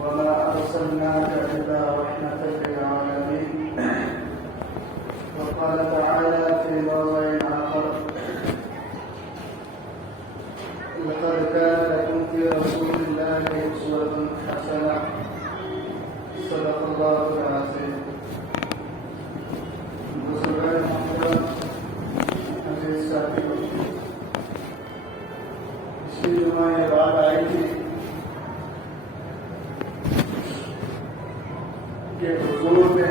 وما أرسلناك إلا رحمة للعالمين. وقال تعالى في موضع آخر: لقد كان لكم في رسول الله أسوة حسنة. صدق الله العظيم. بزرگان محترم، عزیز ساتھیو، پچھلی جمعہ یہ بات آئی تھی کہ حضور نے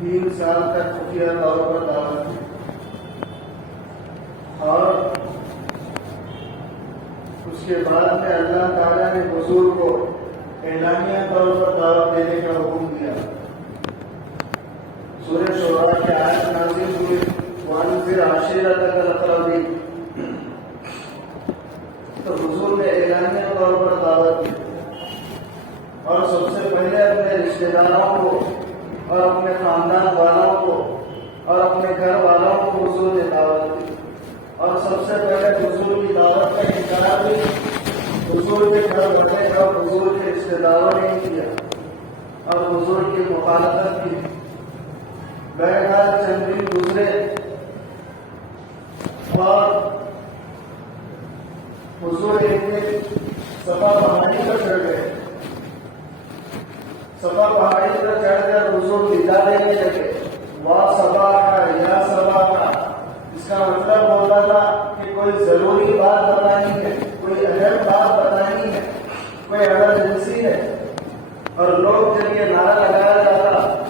3 سال تک خفیہ طور پر دعوت دی اور اس کے بعد میں اللہ تعالیٰ نے حضور کو اعلانیہ طور پر دعوت دینے کا حکم دیا. سورہ شعراء کی آیت نازل ہوئی: وَأَنذِرْ عَشِيرَتَكَ الْأَقْرَبِينَ. تو حضور نے اعلانیہ طور پر دعوت دی اور سب سے پہلے اپنے رشتے داروں کو اور اپنے خاندان والوں کو اور اپنے گھر والوں کو حضور نے دعوت دی. اور سب سے پہلے حضور کی دعوت کا انکار بھی حضور کے گھر والے اور حضور کے رشتے داروں نے کیا اور حضور کی مخالفت کی. بہرحال چند دن گزرے اور حضور ایک دن صفا پہاڑی پر چڑھ گئے. صفا پہاڑی پر چڑھ کر حضور ندا دینے لگے: واہ صفا کا یا صفا کا. اس کا مطلب ہوتا تھا کہ کوئی ضروری بات بتانی ہے، کوئی اہم بات بتانی ہے، کوئی ایمرجنسی ہے. اور لوگ جب یہ نعرہ لگایا جاتا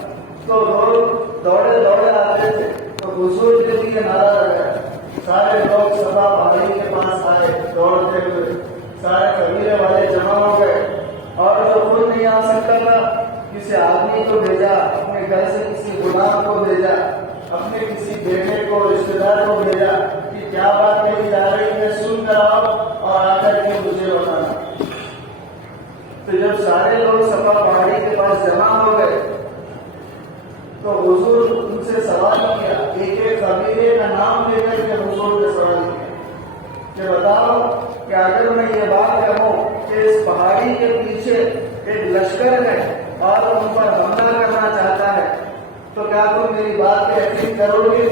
تو لوگ دوڑے دوڑے آتے تھے. تو حضور کے لیے نعرہ لگایا. سارے لوگ صفا پہاڑی کے پاس آئے دوڑتے ہوئے. سارے قبیلے والے جمع ہو گئے اور جو خود نہیں آ سکتا تھا کسی آدمی کو بھیجا، اپنے گھر سے کسی غلام کو بھیجا، اپنے کسی بیٹے کو، رشتے دار کو بھیجا کہ کیا بات کہی جا رہی ہے سن کر آؤ اور آ کر کے مجھے بتانا. تو جب سارے لوگ صفا پہاڑی کے پاس جمع ہو گئے تو حضور ان سے سوال کیا. ایک ایک قبیلے کا نام لے کر کے حضور نے سوال کیا کہ بتاؤ کہ اگر میں یہ بات کہوں کہ اس پہاڑی کے پیچھے ایک لشکر ہے اور ان پر حملہ کرنا چاہتا ہے تو کیا تم میری بات پہ یقین کرو گے؟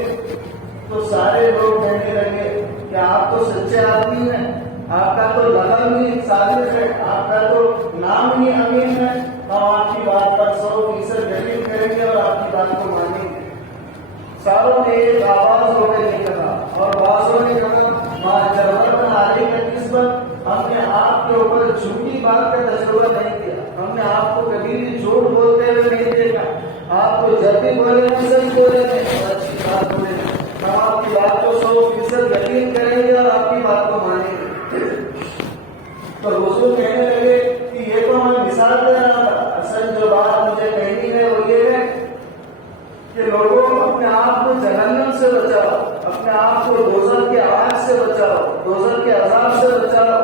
تو سارے لوگ کہنے لگے کہ آپ تو سچے آدمی ہیں، آپ کا تو لقب ہی صادق ہے، آپ کا تو نام ہی امین ہے، ہم آپ کی بات پر 100% یقین کریں گے اور آپ کی بات کو مانیں گے. ساروں نے ایک آواز ہو کے نہیں کہا اور بعضوں نے کہا ماں جرمن علی کا نسبت ہم نے آپ کے اوپر جھوٹی بات کا تجربہ نہیں کیا، ہم نے آپ کو کبھی بھی جھوٹ بولتے ہوئے نہیں دیکھا. آپ کو جب بھی بولے گا صحیح بولے گے اور اچھی بات بولے گا. ہم آپ کی بات کو 100% یقین کریں گے اور آپ کی بات کو مانیں گے. تو حضور کہنے لگے کہ یہ تو میں مثال دے رہا تھا، اصل جو بات مجھے کہنی ہے وہ یہ ہے کہ لوگوں اپنے آپ کو جہنم سے بچاؤ، اپنے آپ کو دوزخ کے آگ سے بچاؤ، دوزخ کے عذاب سے بچاؤ.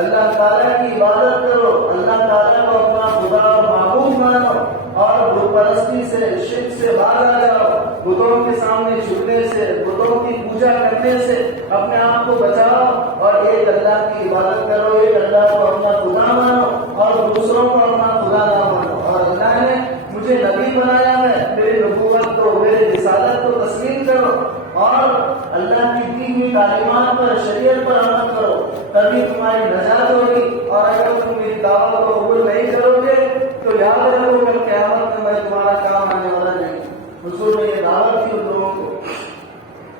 اللہ تعالیٰ کی عبادت کرو، اللہ تعالیٰ کو اپنا خدا اور معبود مانو اور بت پرستی سے، شرک سے باہر آ جاؤ. بتوں کے سامنے جھکنے سے، بتوں کی پوجا کرنے سے اپنے آپ کو بچاؤ اور ایک اللہ کی عبادت کرو، ایک اللہ کو اپنا خدا مانو اور دوسروں کو اپنا خدا نہ مانو. اور اللہ نے مجھے نبی بنایا ہے، میری نبوت کو، میری رسالت کو تسلیم کرو اور اللہ کی دی ہوئی تعلیمات پر، شریعت پر عمل کرو، تبھی تمہاری نجات ہوگی. اور اگر تم میری دعوت کو قبول نہیں کرو گے تو یاد رکھو کل قیامت میں تمہارا کام آنے والا نہیں. حضور نے یہ دعوت کی ان لوگوں کو،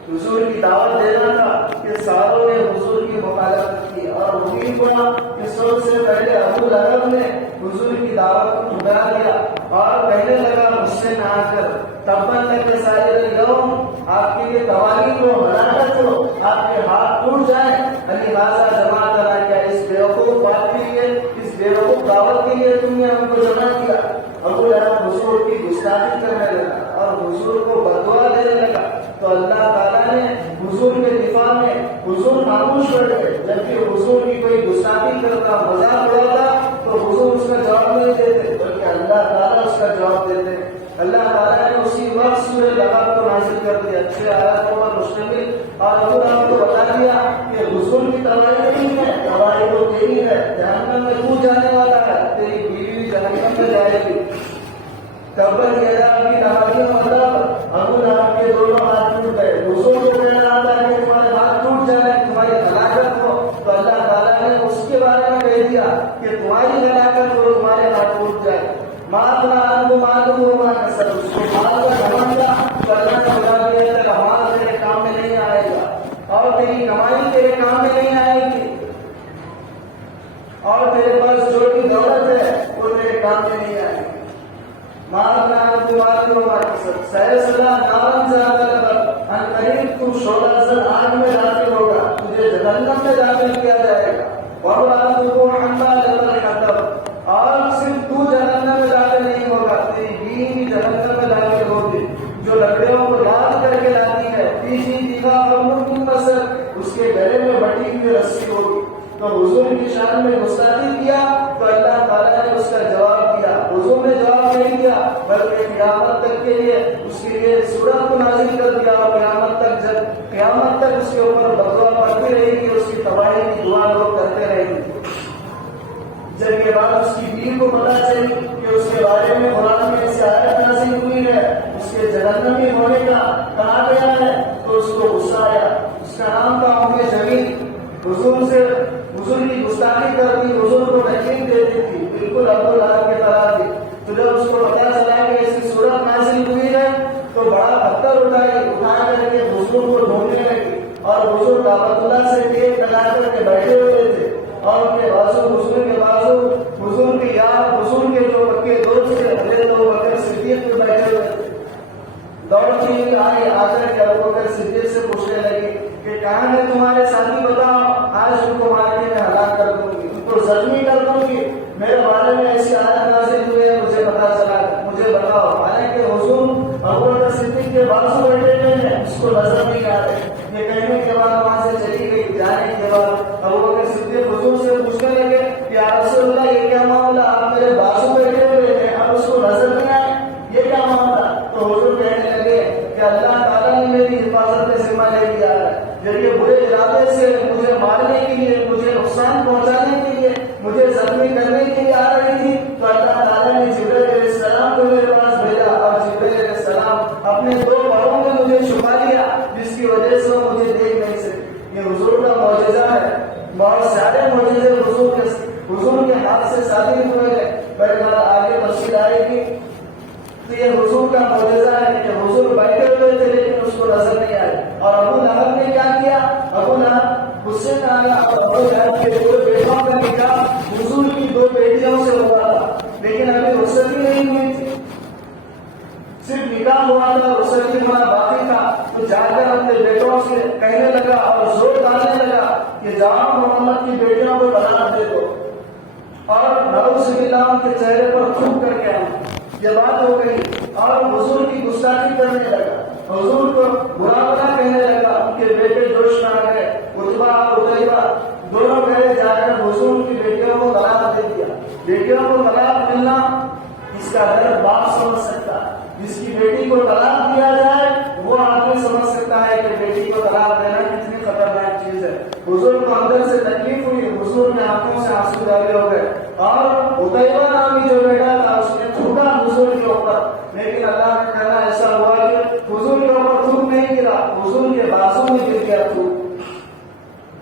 حضور کی دعوت دینا تھا کہ ساروں نے حضور کی مخالفت کی. اور وہی پڑا کہ سب سے پہلے ابو لہب نے حضور کی دعوت کو ٹھکرا دیا اور کہنے لگا غصے میں آ کر تبت لک سائر اليوم، آپ کے لیے تواریخ ہو، ہلاکت ہو، آپ کے ہاتھ ٹوٹ جائیں. لہٰذا جمع کرا کیا اس بیوقوف بات کے لیے، اس بیوقوف دعوت کے لیے تم نے ہم کو جمع کیا. ابو لہب حضور کی گستاخی کرنے لگا اور حضور کو بددعا دینے لگا. تو اللہ تعالیٰ نے حضور کے دفاع میں حضور خاموش کر گئے. جبکہ حضور کی کوئی گستاخی کرتا، مذاق اڑاتا تو حضور اس کا جواب نہیں دیتے بلکہ اللہ تعالیٰ اس کا جواب دیتے. اللہ تعالیٰ نے اسی وقت سورہ لقب کو نازل کر دیا، 6 آیاتوں پر مشتمل. اور حضور آپ کو بتا دیا کہ حضور کی تواریخ نہیں ہے، تواریخ تو تیری ہے. جہنم میں تو جانے والا ہے، تیری بیوی بھی جہنم میں جائے گی. قبر یدا کی نمازیوں مطلب ابو لہب کے دونوں ہاتھ ٹوٹ گئے. دوسروں کو کہنا آتا ہے کہ تمہارے ہاتھ ٹوٹ جائے, تمہاری ہلاکت ہو, تو اللہ تعالیٰ نے اس کے بارے میں کہہ دیا کہ تمہاری ہلاکت ہو, تمہارے ہاتھ ٹوٹ جائے. ماتنا انو معلوم ہوگا کسر, اس کو مال کا گھمنڈ تھا تو اللہ نے بتا دیا تھا کہ مال تیرے کام میں نہیں آئے گا, اور تیری کمائی تیرے کام میں نہیں آئے گی, اور تیرے پاس جو بھی دولت ہے وہ تیرے کام میں نہیں آئے گی. ماتنا انو معلوم ہوگا کسر سیصلا نارا ذات لہب, ان قریب تو شعلہ زن آگ میں داخل ہوگا, تجھے جہنم میں داخل کیا جائے گا. وَامْرَأَتُهُ حَمَّالَةَ الْحَطَبِ, اور صرف تو جہنم میں داخل نہیں ہوگا, تیری بیوی بھی جہنم میں داخل ہوگی جو لکڑیوں کو لاد کر کے لاتی ہے. تیزی دیگا اور مٹھی مسر, اس کے گلے میں بٹی ہوئی رسی ہوگی. تو حضور کی شان میں گستاخی کیا تو اللہ تعالیٰ نے اس کا جواب دیا. حضور نے جواب نہیں دیا بلکہ قیامت تک کے لیے اس کے لیے سورت کو نازل کر دیا, اور قیامت تک جب قیامت تک اس کے اوپر بددعا پڑتی رہے گی, اس کی تباہی کی دعا لوگ کرتے رہیں گے. جب یہ بات اس کی بیوی کو پتا چلی کہ اس کے بارے میں قرآن میں ایسی آیت نازل ہوئی ہے, اس کے جہنمی ہونے کا کہا گیا ہے, تو اس کو غصہ آیا. اس کا نام تھا ام جمیل. حضور کی گستاخی کرتی, حضور کو تکلیف دیتی تھی, بالکل ابو لہب کی طرح تھی. تو جب اس کو پتا چلا کہ ایسی صورت نازل ہوئی ہے تو بڑا پتھر اٹھا کر کے حضور کو ڈھونڈنے لگی, اور حضور کعبۃ اللہ سے ٹیک لگا کر کے بیٹھے ہوئے تھے, اور ان کے بازو حضور کے بازو, حضور کے یار, حضور کے جو پکے دوست تھے حضرت ابوبکر صدیق پہ بیٹھے ہوئے تھے. دوڑتی ہوئی آئی, آ کر کے ابوبکر صدیق سے پوچھنے لگی کہ کہاں ہے تمہارے ساتھی, بتاؤ, آج ان کو مار کے میں ہلاک کر دوں گی, ان کو زخمی کر دوں گی. میرے بارے میں ایسی آیت نازل ہوئی ہے, مجھے پتا چلا, مجھے بتاؤ. حالانکہ حضور ابوبکر صدیق کے بازو بیٹھے ہوئے ہیں, اس کو نظر نہیں آ رہے. یہ کہنے کے بعد وہاں سے چلی گئی. جانے کے بعد ابوبکر صدیق حضور سے پوچھنے لگے کہ یا رسول اللہ, یہ کیا معاملہ, آپ میرے بازو بیٹھے ہوئے ہیں, اب اس کو نظر نہیں آئے, یہ کیا معاملہ؟ تو حضور کہنے لگے کہ اللہ تعالیٰ نے میری حفاظت کا ذمہ لے لیا ہے. جب یہ برے ارادے سے مجھے مارنے کے لیے, مجھے نقصان پہنچانے کے لیے, مجھے زخمی کرنے کے لیے آ رہی تھی, تو اللہ تعالیٰ نے جبرائیل علیہ السلام کو میرے پاس بھیجا, اور جبرائیل علیہ السلام اپنے 2 پروں میں مجھے چھپا لیا, جس کی وجہ سے وہ مجھے دیکھ نہیں سکے. یہ حضور کا معجزہ ہے. بہت سارے معجزے حضور کے ہاتھ سے ثابت ہوئے ہیں, بہرحال آگے تفصیل آئے گی. تو یہ حضور کا معجزہ ہے کہ حضور بیٹھے ہوئے تھے لیکن اس کو نظر نہیں آئے. اور ابو لہب نے کیا کیا, ابو لہب غصے میں آیا, اور ابو لہب کے 2 بیٹوں کا نکاح حضور کی 2 بیٹیوں سے ہوا تھا, لیکن ابھی رخصتی نہیں ہوئی تھی, صرف نکاح ہوا تھا, رخصتی ہونا باقی تھا. تو جا کر اپنے بیٹوں سے کہنے لگا اور زور ڈالنے لگا کہ جاؤ محمد کی بیٹیوں کو طلاق دے دو, اور نعوذ باللہ ان کے چہرے پر تھوک کر کے آئے. یہ بات ہو گئی, اور حضور کی گستاخی کرنے لگا, حضور کو برا بھلا کہنے لگا. ان کے بیٹے جوش میں آ گئے, عتبہ اور عتیبہ دونوں گئے, جا کر حضور کی بیٹیوں کو طلاق دے دیا. بیٹیوں کو طلاق ملنا, اس کا درد باپ سمجھ سکتا ہے. جس کی بیٹی کو طلاق دیا جائے وہ آدمی سمجھ سکتا ہے کہ بیٹی کو طلاق دینا کتنی خطرناک چیز ہے. حضور کو اندر سے تکلیف ہوئی, حضور کے آنکھوں سے آنسو جاری ہو گئے, اور عتیبہ نامی جو بیٹا تھا اس نے تھوکا حضور کے اوپر, لیکن اللہ کا کہنا ایسا ہوا کہ حضور کے اوپر تھوک نہیں گرا, حضور کے بازو میں گر گیا تھوک.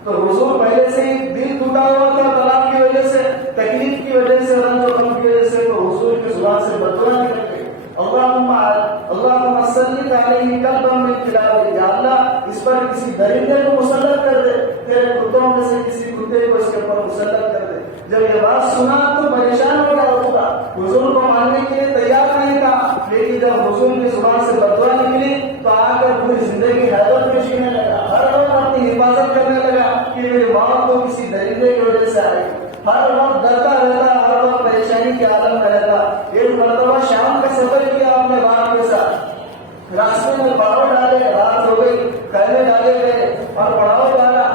تو حضور پہلے سے ہی دل ٹوٹا ہوا تھا طلاق کی وجہ سے, تکلیف کی وجہ سے, رنج و غم کی وجہ سے, تو حضور کی زبان سے بددعا نکل گئی. اللہم صلی علیہ قلبا من کلاب, یا اللہ اس پر کسی درندے کو مسلط کر دے, تیرے کتوں میں سے کسی کتے کو اس کے اوپر مسلط کر دے. جب یہ بات سنا تو پریشان ہو گیا ہوتا, حضور کو ماننے کے لیے تیار نہیں تھا, لیکن جب حضور کی زبان سے بددعا نکلی تو آ کر پوری زندگی حیرت میں جینے لگا. ہر وقت اپنی حفاظت کرنے لگا کہ میری موت تو کسی درندے کی وجہ سے آئی. ہر وقت ڈرتا رہتا, ہر وقت پریشانی کے عالم میں رہتا. ایک مرتبہ شام کا سفر کیا اپنے باپ کے ساتھ, راستے میں پڑاؤ ڈالے, رات ہو گئی, خیمے ڈالے گئے اور پڑاؤ ڈالا,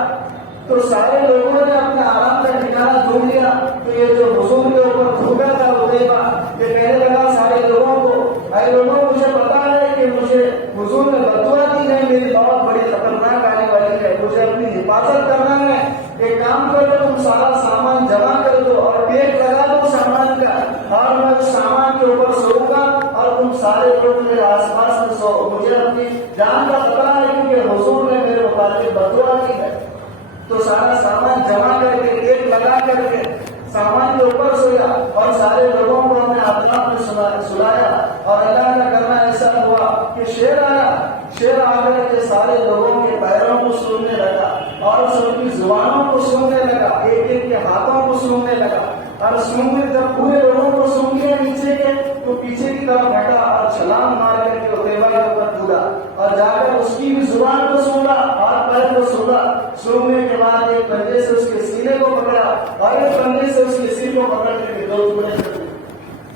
تو سارے لوگوں نے اپنے آرام کا ٹھکانا ڈھونڈ لیا. تو یہ جو حضور کے اوپر تھوکا تھا عتیبہ, یہ کہنے لگا سارے لوگوں کو, اے لوگوں مجھے پتا ہے کہ مجھے حضور نے بددعا دی ہے, میری موت بڑی خطرناک آنے والی ہے, مجھے اپنی حفاظت کرنا ہے. ایک کام کرو, تم سارا سامان جمع کر دو اور ٹیک لگا دو سامان کا, اور کے اوپر سوؤں گا اور تم سارے لوگ میرے آس پاس میں سو. مجھے اپنی جان کا خطرہ ہے کیونکہ حضور نے میرے متعلق بددعا کی ہے. تو سارا سامان جمع کر کے ایک لگا کر کے سامان کے اوپر سویا اور سارے لوگوں کو اپنے اطراف میں سلایا. اور اللہ کا کرنا ایسا ہوا کہ شیر آ کر کے سارے لوگوں کے پیروں کو سونگنے لگا اور سب کی زبانوں کو سونگنے لگا, ایک ایک کے ہاتھوں کو سونگنے لگا. اور سونگنے جب پورے لوگوں کو سونگ لیا نیچے کے تو پیچھے کی طرف ہٹا اور چھلانگ مار کر کے عتیبہ کے اوپر کودا اور جا کر اس کی بھی زبان کو سونگا, ہاتھ پیر کو سونگا. سونگنے کے بعد ایک پنجے سے اس کے سینے کو پکڑا اور ایک پنجے سے اس کے سر کو پکڑ کر کے دو ٹکڑے کر دیے.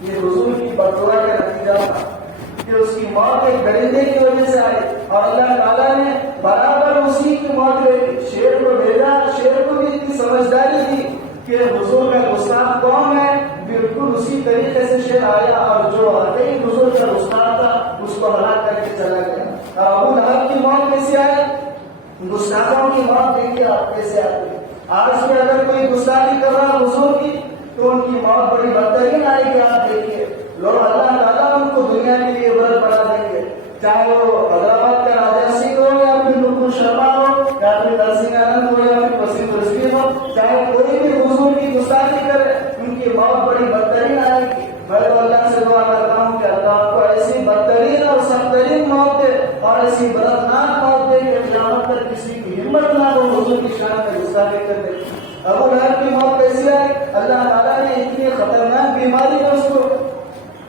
یہ حضور کی بددعا کا نتیجہ تھا کہ اس کی موت ایک درندے کی وجہ سے آئی اور اللہ تعالیٰ نے برابر اسی کی موت لے لی. شیر کو بھیجا, شیر کو بھی اتنی سمجھداری تھی کہ حضور کا گستاخ کون ہے, بالکل اسی طریقے سے شیر آیا اور جو واقعی حضور کا گستاخ تھا اس کو ہلاک کر کے چلا گیا. ابو لہب کی موت کیسے آئی؟ گستاخوں کی موت دیکھیے آپ کیسے آتی ہے. آج بھی اگر کوئی گستاخی کر رہا حضور کی تو ان کی موت بڑی بدترین آئے گی. آپ دیکھیے لوگ اللہ تعالیٰ ان کو دنیا کے لیے عبرت بنا دیں گے, چاہے وہ حیدرآباد کا راجا سنگھ ہو یا پھر نکل شرما ہو یا پھر نرسنگ آنند ہو یا پھر وسیم رضوی ہو, چاہے کوئی بھی حضور کی گستاخی کرے ان کی موت بڑی بدترین آئے گی. میں تو اللہ سے دعا کرتا ہوں کہ اللہ کو ایسی بدترین اور سخت ترین موت دے اور ایسی دردناک موت دے کہ قیامت تک کسی کی ہمت نہ ہو حضور کی شان میں گستاخی کرنے کی. ابو لہب کی موت کیسی آئی؟ اللہ تعالیٰ نے اتنی خطرناک بیماری میں اس کو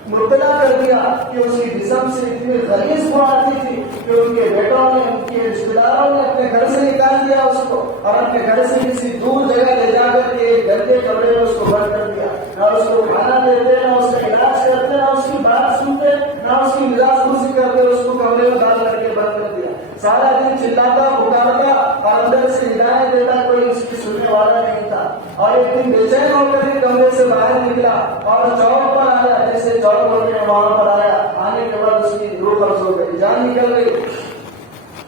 مبتلا کر دیا کہ اس کی جسم سے اتنی غلیظ بو آتی تھی کہ ان کے بیٹوں نے, ان کے رشتے داروں نے اپنے گھر سے نکال دیا اس کو اور اپنے گھر سے کسی دور جگہ لے جا کر کے ایک گندے کمرے میں اس کو بند کر دیا. نہ اس کو کھانا دیتے, نہ اس کا علاج کرتے, نہ اس کی بات سنتے, نہ اس کی ملاز پرسی کرتے, اس کو کمرے میں ڈال کر کے بند کر دیا. سارا دن چلاتا پکارتا اور اندر سے ہدایت دیتا, کوئی اس کی سننے والا نہیں تھا. اور ایک دن بے چین ہو کر کے کمرے سے باہر نکلا اور چوک پر آیا, جیسے چوک ہوتے ہیں وہاں پر آیا. آنے کے بعد اس کی روح قبض ہو گئی, جان نکل گئی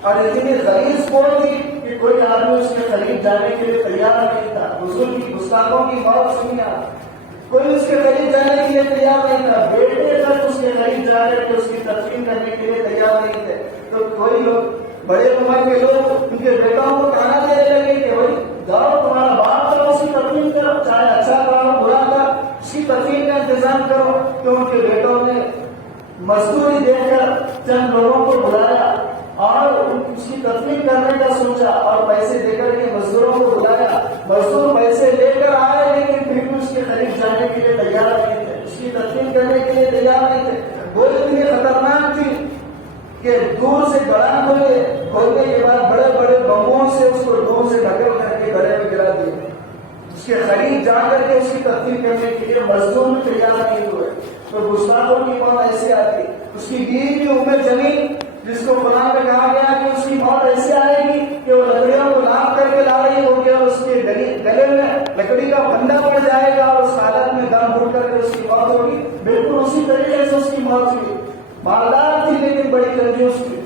اور اتنی غلیظ پوٹ تھی کہ کوئی آدمی اس کے قریب جانے کے لیے تیار نہیں تھا. حضور کی گستاخوں کی موت سنی آپ, کوئی اس کے قریب جانے کے لیے تیار نہیں تھا. بیٹے تک اس کے قریب جا کر کے اس کی تدفین کرنے کے لیے تیار نہیں تھے. تو کوئی لوگ بڑے عمر کے لوگ ان کے بیٹوں کو کہنا دینے لگے کہ بھائی جاؤ تمہارا باپ کرو, اس کی تدفین کرو, چاہے اچھا کرو برا تھا, اس کی تدفین کا انتظام کرو. تو ان کے بیٹوں نے مزدوری دے کر چند لوگوں کو بلایا اور اس کی تدفین کرنے کا سوچا اور پیسے دے کر کے مزدوروں کو بلایا. مزدور پیسے لے کر آئے لیکن پھر بھی اس کے قریب جانے کے لیے تیار نہیں تھے, اس کی تدفین کرنے کے لیے تیار نہیں تھے. وہ اتنی خطرناک تھی کہ دور سے گڑان کھولنے کے بعد بڑے بڑے بموں سے اس کو دور سے ڈھکل کر کے گڑے میں گرا دیا. اس کے قریب جا کر کے اس کی تدفین کرنے کے لیے مزدور تیار نہیں ہوئے. تو گستاخوں کی موت ایسے آتی. اس کی بیوی کی ام جمیل, جس کو قرآن میں کہا گیا کہ اس کی موت ایسے آئے گی کہ وہ لکڑیوں کو ناپ کر کے لا رہی ہوگی اور اس کے گلے میں لکڑی کا پھندا پڑ جائے گا اور اس حالت میں دم گھٹ کر کے اس کی موت ہوگی. بالکل اسی طریقے سے اس کی موت ہوئی. مالدار تھی لیکن بڑی کنجوس تھی.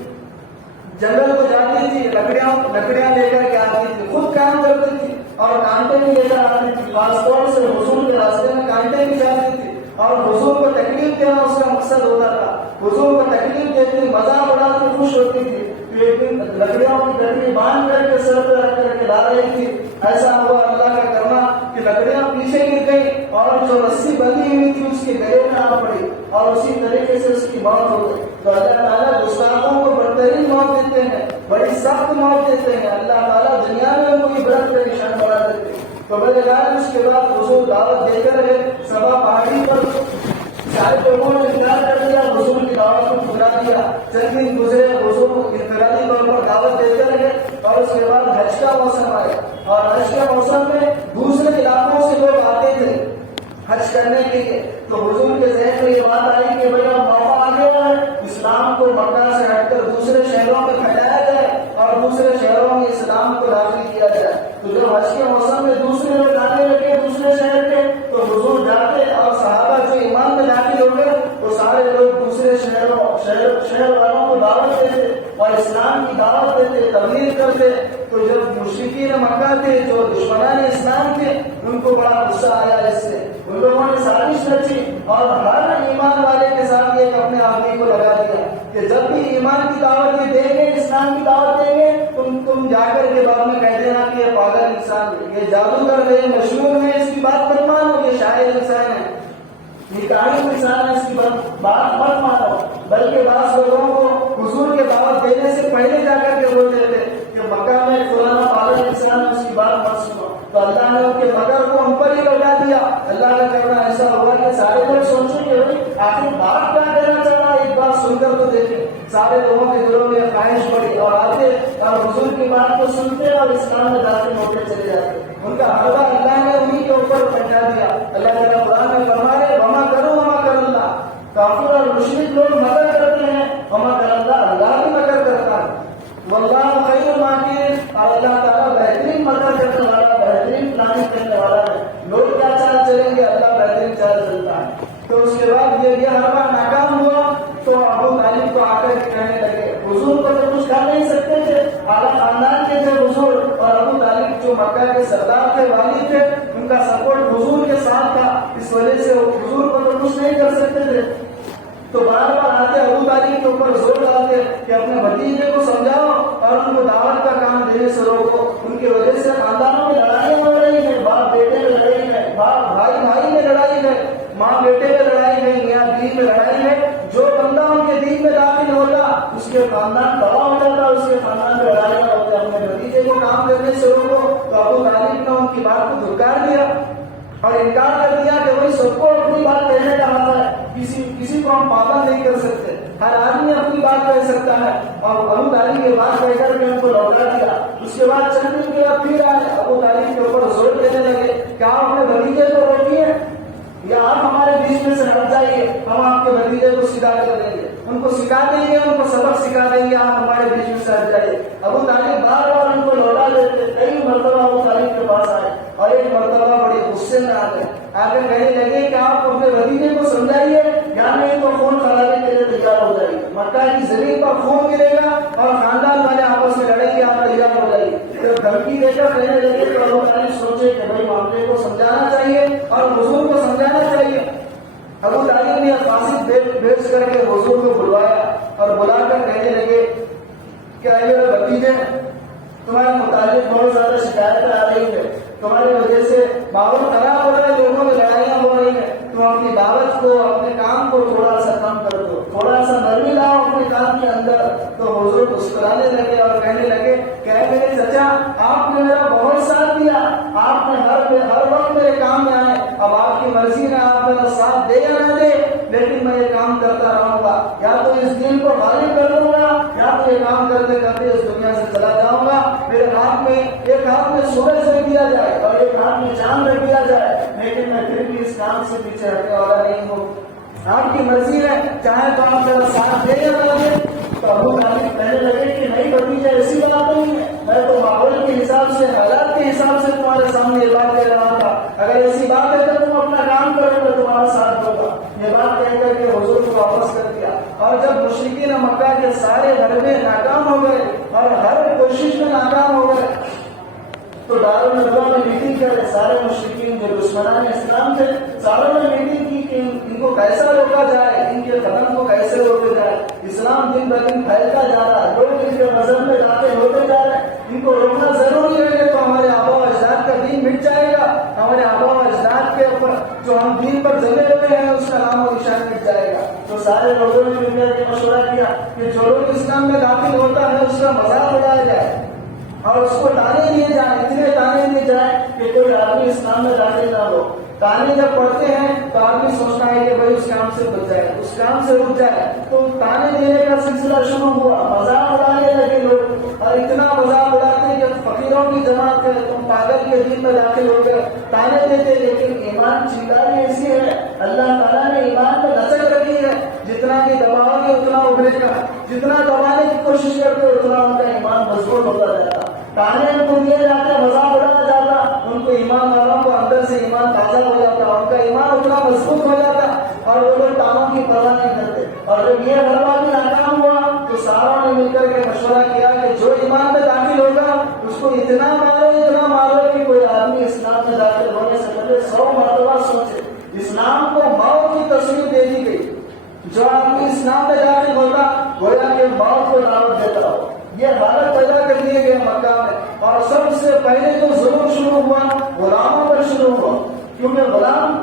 جنگل کو جاتی تھی, لکڑیاں لے کر کے آتی تھی, خود کام کرتی تھی اور کانٹے بھی لے کر آتی تھی. خاص طور سے حضور کے راستے میں کانٹے بھی جاتی تھی اور حضور کو تکلیف دینا اس کا مقصد ہوتا تھا. حضور کو تکلیف دیتی, مزاق اڑاتی, خوش ہوتی تھی. ایک دن لکڑیوں کی گٹری باندھ کر کے سر پہ رکھ کر کے لا رہی تھی. ایسا ہوا اللہ کا کرنا کہ لکڑیاں پیچھے گر گئی اور جو رسی بندھی ہوئی تھی اس کے گلے میں آ پڑی اور اسی طریقے سے اس کی موت ہو گئی. تو اللہ تعالیٰ گستاخوں کو بدترین موت دیتے ہیں, بڑی سخت موت دیتے ہیں. اللہ تعالیٰ دنیا میں ان کو عبرت کا نشان بنا دیتے ہیں. تو بڑے گائے اس کے بعد حضور دعوت دے کر گئے. سبا پہاڑی پر سارے لوگوں نے انکار کر دیا, حضور کی دعوت کو ٹھکرا دیا. چند دن گزرے, حضور کو انفرادی طور پر دعوت دیتے رہے اور اس کے بعد حج کا موسم آیا اور حج کے موسم میں دوسرے علاقوں سے لوگ آتے تھے حج کرنے کے لیے. تو حضور کے ذہن میں یہ بات آئی کہ بھائی اب موقع آ گیا ہے, اسلام کو مکہ سے ہٹ کر دوسرے شہروں میں پھیلایا جائے اور دوسرے شہروں میں اسلام کو داخل کیا جائے. تو جب حج کے موسم میں دوسرے لوگ آنے لگے دوسرے شہر کے, تو حضور جاتے اور صحابہ جو ایمان میں داخل ہو گئے تو سارے لوگ دوسرے شہر والوں کو دعوت دیتے اور اسلام کی دعوت دیتے, تبلیغ کرتے. تو جب مشرکین مکہ تھے, جو دشمنان اسلام تھے, ان کو بڑا غصہ آیا اس سے. ان لوگوں نے سازش رچی اور ہر ایمان لگا دیا کہ جب بھی ایمان کی دعوت یہ دیں گے، اسلام کی دعوت دیں گے، تم جا کر کے بعد میں کہہ دینا کہ یہ پاگل انسان ہے، یہ جادوگر ہے، مجنون ہے، اس کی بات مت مانو، یہ شاعر انسان ہے، یہ کاہن انسان ہے، اس کی بات مت مانو۔ بلکہ بعض لوگوں کو حضور کے دعوت دینے سے پہلے جا کر کے بولتے تھے کہ مکہ میں فلانا پاگل انسان ہے، اس کی بات مت سنو۔ تو اللہ نے ان کے مگر کو ہم پر ہی لوٹا دیا۔ اللہ کا کرنا ایسا ہوا کہ سارے لوگ سوچیں کہ بھائی آخر بات کیا کہنا چاہ رہا ہے، ایک بات سن کر تو دیکھیں۔ سارے لوگوں کے دلوں میں خواہش پڑی اور آتے اور حضور کی بات کو سنتے اور اسلام میں داخل ہوتے چلے جاتے۔ ان کا حلوہ اللہ نے انہیں کے اوپر پہنچا دیا۔ اللہ تعالیٰ قرآن میں فرما رہے وما کرو وما کر اللہ، کافر اور مشرک لوگ مدد کرتے ہیں، وما کر اللہ، اللہ بھی مدد کرتا ہے، واللہ خیر الماکرین، اور اللہ تعالیٰ بہترین مدد کرنے والا، بہترین پلاننگ کرنے والا ہے۔ لوگ کیا چال چلیں گے، اللہ بہترین چال چلتا ہے۔ تو اس کے بعد یہ حلوہ ناکام ہوا تو ابو طالب کو آ کر کہنے لگے، حضور کو تو کچھ کر نہیں سکتے تھے، اعلیٰ خاندان کے تھے حضور، اور ابو طالب جو مکہ کے سردار تھے، والی تھے، ان کا سپورٹ حضور کے ساتھ تھا، اس وجہ سے حضور کو تو کچھ نہیں کر سکتے تھے۔ تو بار بار آتے ابو طالب کے اوپر زور ڈالتے کہ اپنے بھتیجے کو سمجھاؤ اور ان کو دعوت کا کام دینے سے روکو، ان کی وجہ سے خاندانوں میں لڑائیاں ہو رہی ہیں، باپ بیٹے میں لڑائی ہے، بھائی بھائی میں لڑائی ہے، ماں بیٹے میں لڑائی ہے، میاں بیوی میں لڑائی ہے۔ جو بندہ ان کے دین میں داخل ہوتا اس کے خاندان تباہ ہو جاتا، اس کے خاندان میں لڑائیاں ہوتی۔ اپنے بھتیجے کو کام کرنے سے روکو، تو ابو طالب نے ان کی بات کو دھکار دیا اور انکار کر دیا کہ وہی سب کو اپنی بات کہنے کا حق ہے، کسی کو ہم پابند نہیں کر سکتے، ہر آدمی اپنی بات کہہ سکتا ہے۔ اور ابو طالب یہ بات کہہ کر کے ان کو لوٹا دیا۔ اس کے بعد چند دن کے بعد پھر آئے، ابو طالب کے اوپر زور دینے لگے کہ آپ اپنے بھتیجے کو روکیے یا آپ ہمارے بیچ میں سے ہٹ جائیے، ہم آپ کے بھتیجے کو سکھا کر دیں گے، ان کو سکھا دیں گے، ان کو سبق سکھا دیں گے، آپ ہمارے بیچ میں سے ہٹ جائیے۔ ابو طالب بار بار ان کو لوٹا دیتے، کئی مرتبہ ابو طالب کے پاس آئے اور ایک مرتبہ بڑے غصے میں آ کر کہنے لگے کہ آپ اپنے بھتیجے کو سمجھائیے یا نہیں تو خون خرابے کے لیے تیار ہو جائیے، مکہ کی زمین پر خون گرے گا اور خاندان والے آپس میں لڑیں گے، آپ تیار ہو جائیے۔ جب دھمکی دے کر کہنے لگے تو ابو طالب سوچے کہ بھائی معاملے کو سمجھانا چاہیے اور حضور کو سمجھانا چاہیے۔ ابو طالب نے قاصد بھیج کر کے حضور کو بلوایا اور بلا کر کہنے لگے کہ اے میرے بھتیجے، تمہارے متعلق بہت زیادہ شکایتیں آ رہی ہیں، تمہاری وجہ سے ماحول خراب ہو رہا ہے، لوگوں میں لڑائیاں ہو رہی ہیں، تم اپنی دعوت کو، اپنے کام کو تھوڑا سا کم کر دو، تھوڑا سا نرمی لاؤ اپنے کام کے اندر۔ تو حضور مسکرانے لگے اور کہنے لگے کہ اے میرے چچا، آپ نے میرا بہت ساتھ دیا، آپ نے ہر وقت میرے کام میں آئے، اب آپ کی مرضی ہے آپ میرا ساتھ دے یا نہ دے، لیکن میں یہ کام کرتا رہوں گا، یا تو اس دین کو غالب کر دوں گا یا تو یہ کام کرتے کرتے اس دنیا سے چلا جاؤں گا۔ میرے ہاتھ میں ایک ہاتھ میں سورج رکھ دیا جائے اور ایک ہاتھ میں چاند رکھ دیا جائے، لیکن میں پھر بھی اس کام سے پیچھے ہٹنے والا نہیں ہوں، آپ کی مرضی ہے، چاہے تو آپ میرا ساتھ دے یا نہ دے۔ تو ابو طالب کہنے لگے کہ نہیں بھتیجا، ایسی بات نہیں ہے، میں تو ماحول کے حساب سے، حالات کے حساب سے تمہارے سامنے یہ بات کہہ رہا تھا، اگر ایسی بات ہے تو تم اپنا کام کرو، میں تمہارا ساتھ دوں گا۔ یہ بات کہہ کر کے حضور کو واپس کر دیا۔ اور جب مشرکین مکہ کے سارے حربے ناکام ہو گئے اور ہر کوشش میں ناکام ہو گئے تو دارالندوا میں میٹنگ کرے، سارے مشرکین جو دشمنان اسلام تھے ساروں نے میٹنگ کی کہ ان کو کیسا روکا جائے، ان کے قدم کو کیسے روکا جائے۔ اسلام دن بہ دن پھیلتا جا رہا ہے، لوگ ان کے مذہب میں داخل ہوتے جا رہے ہیں، ان کو روکنا ضروری ہے، تو ہمارے آبا و اجداد کا دین مٹ جائے گا، ہمارے آبا و اجداد کے اوپر جو ہم دین پر جمے ہوئے ہیں اس کا نام و نشان مٹ جائے گا۔ تو سارے لوگوں نے مل کر کے مشورہ کیا کہ جو لوگ اسلام میں داخل ہوتا ہے اس کا مذاق اڑایا جائے اور اس کو تانے دیے جائیں، اتنے تانے دیے جائیں کہ کوئی آدمی اسلام میں داخل نہ ہو۔ تانے جب پڑھتے ہیں تو آدمی سوچتا ہے کہ بھائی اس کام سے بچ جائے، اس کام سے رک جائے، تو تانے دینے کا سلسلہ شروع ہوا، مذاق اڑانے لگے لوگ، اور اتنا مذاق اڑاتے کہ فقیروں کی جماعت ہے، تم پاگل کے دین میں داخل ہو گئے، تانے دیتے۔ لیکن ایمان چنگاری ایسی ہے، اللہ تعالیٰ نے ایمان میں لچک رکھی ہے، جتنا کہ دباؤ گے اتنا ابھرے گا، جتنا دبانے کی کوشش کرتے اتنا ان کا ایمان مضبوط ہوتا جاتا۔ تانے ان کو دیے جاتے، مذاق اڑایا جاتا، ان کو ایمان والوں کو اندر سے ایمان تازہ ہو جاتا، ان کا ایمان اتنا مضبوط ہو جاتا اور وہ لوگ تانوں کی پرواہ نہیں کرتے۔ اور جب یہ حلوہ بھی ناکام ہوا تو ساروں نے مل کر کے مشورہ کیا کہ جو ایمان میں داخل ہوگا اس کو اتنا مارو کہ کوئی آدمی اسلام میں داخل ہونے سے پہلے 100 مرتبہ سوچے۔ اسلام کو موت کی تصویر دے دی گئی، جو جو آدمی اسلام میں داخل ہوگا گویا کہ موت کو دعوت دیتا ہو. یہ حالت پیدا کر دی گئی مکہ میں. اور سب سے پہلے جو ظلم شروع ہوا غلاموں پر شروع ہوا, کیونکہ غلام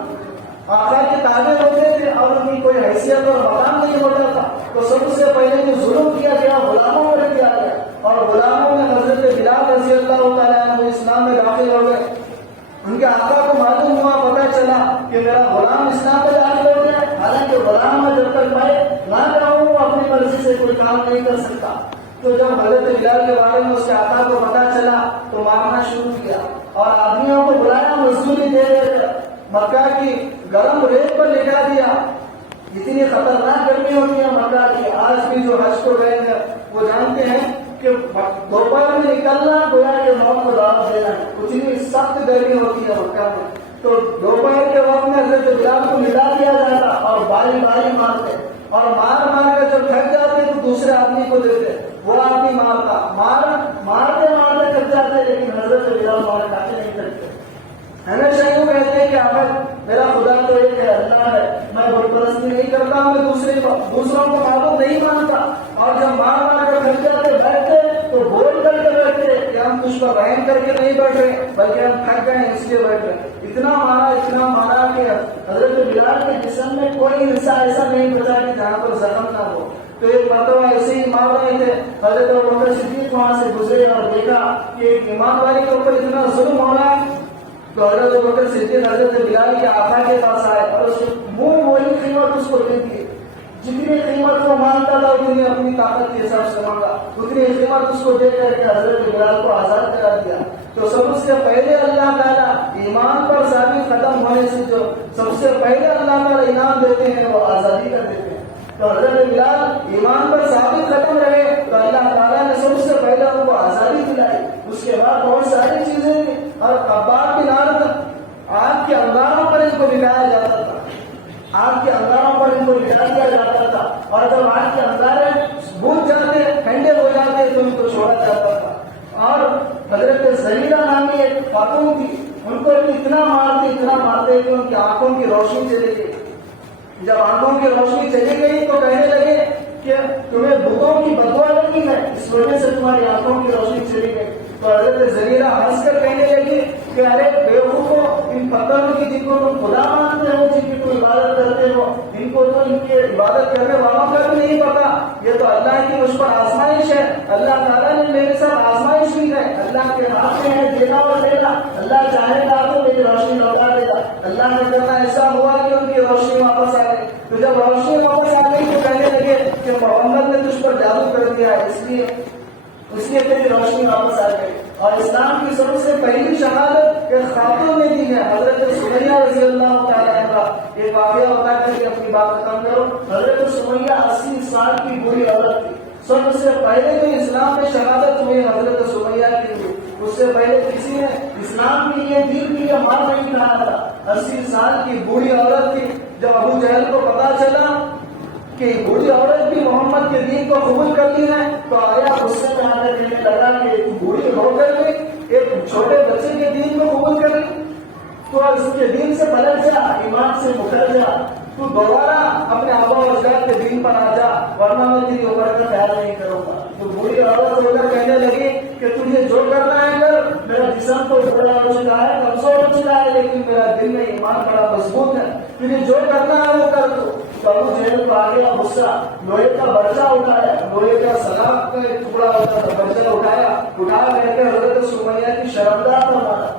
آقا کے تابع ہوتے تھے اور ان کی کوئی حیثیت اور مقام نہیں ہوتا تھا. تو سب سے پہلے جو ظلم کیا گیا غلاموں پر کیا گیا, اور غلاموں میں حضرت بلال رضی اللہ تعالیٰ عنہ اسلام میں داخل ہو گئے. ان کے آقا کو معلوم ہوا, پتہ چلا کہ میرا غلام اسلام میں داخل ہو گیا. حالانکہ غلام میں جب تک میں نہ چاہوں وہ اپنی مرضی سے کوئی کام نہیں کر سکتا. تو جب حضرت بلال کے بارے میں اس کے آقا کو پتہ چلا تو مارنا شروع کیا اور آدمیوں کو بلایا, مزدوری دے دے مکہ کی گرم ریت پر لٹا دیا. اتنی خطرناک گرمی ہوتی ہے مکہ کی. آج بھی جو حج کو گئے ہیں وہ جانتے ہیں کہ دوپہر میں نکلنا گویا کہ موت کو دعوت دینا ہے. اتنی سخت گرمی ہوتی ہے مکہ میں. تو دوپہر کے وقت میں حضرت بلال کو ملا دیا جاتا اور باری باری مارتے, اور مار مار کر جب تھک جاتے تو دوسرے آدمی کو دیتے, وہ آدمی مارتا, مارتے مارتے تھک جاتے لیکن حضرت بلال مار کاٹے نہیں کرتے. ہمیشہ یوں کہتے ہیں کہ اگر میرا خدا تو ایک ہے, اللہ ہے, میں بت پرستی نہیں کرتا, میں دوسروں کو معبود نہیں مانتا. اور جب مار مار کر تھک جاتے بیٹھتے تو بول کر کے بیٹھتے کہ ہم تجھ پر رحم کر کے نہیں بیٹھ رہے بلکہ ہم تھک گئے اس لیے بیٹھ رہے. اتنا مارا کہ حضرت بلال کے جسم میں کوئی حصہ ایسا نہیں بچا کہ جہاں پر زخم نہ ہو. تو ایک مرتبہ ایسے ہی مار رہے تھے, حضرت ابوبکر صدیق وہاں سے گزرے اور دیکھا کہ ایک ایمان والے کے اوپر اتنا ظلم ہو رہا ہے. تو حضرت ابوبکر صدیق حضرت بلال کے آقا کے پاس آئے اور اس منہ وہی قیمت اس کو دے دی. جتنی قیمت وہ مانگتا تھا اتنی اپنی طاقت کے حساب سے مانگا, اتنی قیمت اس کو دے کر کے حضرت بلال کو آزاد کرا دیا. تو سب سے پہلے اللہ تعالیٰ ایمان پر ثابت ختم ہونے سے جو سب سے پہلے اللہ تعالیٰ انعام دیتے ہیں وہ آزادی کا دیتے ہیں. تو حضرت بلال ایمان پر ثابت ختم رہے تو اللہ تعالیٰ نے سب سے پہلے ان کو آزادی دلائی. اس کے بعد بہت ساری چیزیں تھیں, اور کباب کی نارد آگ کے انگاروں پر ان کو بکایا جاتا تھا, آگ کے انگاروں پر ان کو بٹھا دیا جاتا تھا, اور جب آگ کے انگارے بجھ جاتے ٹھنڈے ہو جاتے تو ان کو چھوڑا جاتا تھا. اور حضرت زہیرہ نامی ایک خاتون تھی, ان کو اتنا مارتے کہ ان کی آنکھوں کی روشنی چلی گئی. جب آنکھوں کی روشنی چلی گئی تو کہنے لگے کہ تمہیں بتوں کی بدوا لگی ہے, اس وجہ سے تمہاری آنکھوں کی روشنی چلی گئی. تو حضرت زہیرہ ہنس کر کہنے لگی کہ ارے بیوقوفو, ان پتھروں کی جن کو تم خدا مانتے ہو, جن کی تم عبادت کرتے ہو, ان کو تو ان کی عبادت کرنے والوں کا بھی نہیں پتا. یہ تو اللہ کی مجھ پر آزمائش ہے, اللہ تعالیٰ نے میرے ساتھ آزمائش کی ہے, اللہ کے ہاتھ میں ہے دینا اور لینا, اللہ چاہے گا تو میری روشنی لوٹا دے گا. اللہ نے کرنا ایسا ہوا کہ ان کی روشنی واپس آ گئی. تو جب روشنی واپس آ گئی تو کہنے لگے کہ محمد نے تجھ پر جادو کر دیا, اس لیے تیری روشنی واپس آ گئی. اور اسلام کی سب سے پہلی شہادت ایک خاتون نے دی ہے, حضرت سمیہ رضی اللہ تعالیٰ عنہ. ایک واقعہ بتا کر کے اپنی بات ختم کرو. حضرت سمیہ 80 سال کی بری عورت تھی. سب سے پہلے جو اسلام میں شہادت ہوئی حضرت سمیہ کی ہوئی. اس سے پہلے کسی نے اسلام کے لیے دین کے لیے مار نہیں کھایا تھا. 80 سال کی بوڑھی عورت تھی. جب ابو جہل کو پتا چلا کہ بوڑھی عورت بھی محمد کے دین کو قبول کر لی ہے تو آیا غصے میں آنے دینے لگا کہ بوڑھی ہو کر بھی ایک چھوٹے بچے کے دین کو قبول کر لی, تو اس کے دین سے پلٹ جا, ایمان سے مکر جا, تو دوبارہ اپنے آبا و اجداد کے دین پر آ جا, ورنہ میں تیری اوپر کا خیال نہیں کروں گا. تو بوڑھی عورت ہو کر کہنے لگی کہ تجھے جو کرنا ہے کر, میرا جسم تو بڑا ہو چکا ہے, کمزور ہو چکا ہے, لیکن میرا دل میں ایمان بڑا مضبوط ہے, تجھے جو کرنا ہے وہ کر دو. تو ابو جہل کو آگے کا غصہ, لوہے کا برچہ اٹھایا, لوہے کا سلاخ کا ایک ٹکڑا ہوتا تھا, برچہ اٹھا کر کے حضرت سمیہ کی شرمگاہ پر مارا.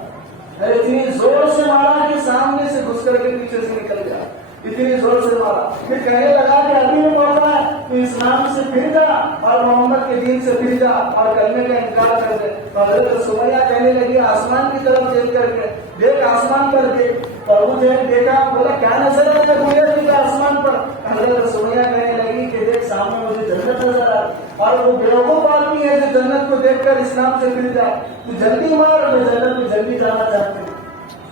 اتنی زور سے مارا کہ سامنے سے گھس کر کے پیچھے سے نکل گیا, اتنی زور سے مارا. پھر کہنے لگا کہ ابھی میں موقع ہے تو اسلام سے پھر جا اور محمد کے دین سے پھر جا اور کلمے کا انکار کر دے. تو حضرت سمیہ کہنے لگی آسمان کی طرف دیکھ کر کے, دیکھ آسمان پر دیکھ. اور وہ دیکھا, بولا کیا نظر آیا گویا کہ آسمان پر. حضرت سمیہ کہنے لگی کہ دیکھ سامنے مجھے جنت نظر آ رہی. اور وہ بیوقوف آدمی ہے جو جنت کو دیکھ کر اسلام سے پھر جائے, تو جلدی مار, میں جنت میں جلدی جانا چاہتی ہوں.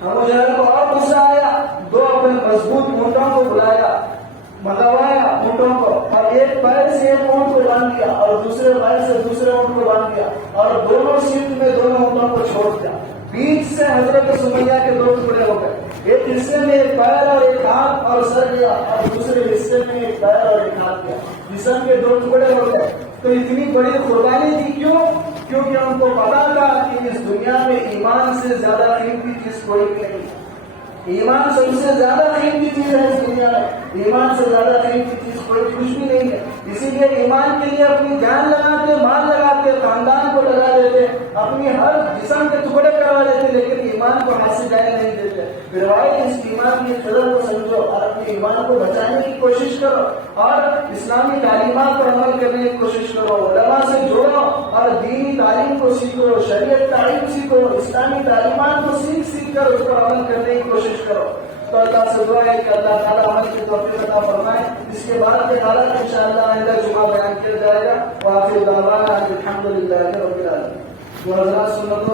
ابو جہل کو اور غصہ آیا, دو اپنے مضبوط اونٹوں کو بلایا, منگوایا اونٹوں کو, اور ایک پیر سے ایک اونٹ کو باندھ دیا اور دوسرے پیر سے دوسرے اونٹ کو باندھ دیا, اور دونوں سیٹ میں دونوں اونٹوں کو چھوڑ دیا. بیچ سے حضرت سمیہ کے دو ٹکڑے ہو گئے. ایک حصے میں ایک پیر اور ایک ہاتھ اور سر گیا اور دوسرے حصے میں ایک پیر اور ایک ہاتھ گیا، جسم کے دو ٹکڑے ہو گئے۔ تو اتنی بڑی قربانی تھی، کیوں؟ کیونکہ ان کو پتا تھا کہ اس دنیا میں ایمان سے زیادہ قیمتی چیز کوئی بھی نہیں، ایمان سب سے زیادہ قیمتی چیز ہے اس دنیا میں، ایمان سے زیادہ قیمتی چیز کوئی کچھ بھی نہیں ہے۔ اسی لیے ایمان کے لیے اپنی جان لگاتے، مال لگاتے، خاندان کو لگا دیتے، اپنی ہر جسم کے ٹکڑے کروا دیتے، لیکن ایمان کو حاصل جانے نہیں دیتے۔ پھر بھائی اس ایمان کی قدر کو سمجھو اور اپنے ایمان کو بچانے کی کوشش کرو اور اسلامی تعلیمات پر عمل کرنے کی کوشش کرو، علماء سے جوڑو اور دینی تعلیم کو سیکھو، شریعت تعلیم سیکھو، اسلامی تعلیمات کو سیکھ کر اس پر عمل کرنے کی کوشش کرو۔ تو اللہ سے دعا ہے کہ اللہ تعالیٰ عمل کی توفیق عطا فرمائے۔ اس کے بعد کے حالات انشاءاللہ آئندہ جمعہ بیان کیا جائے گا۔ وآخر دعوانا الحمد للہ رب العالمین۔ جو حضرات سنتوں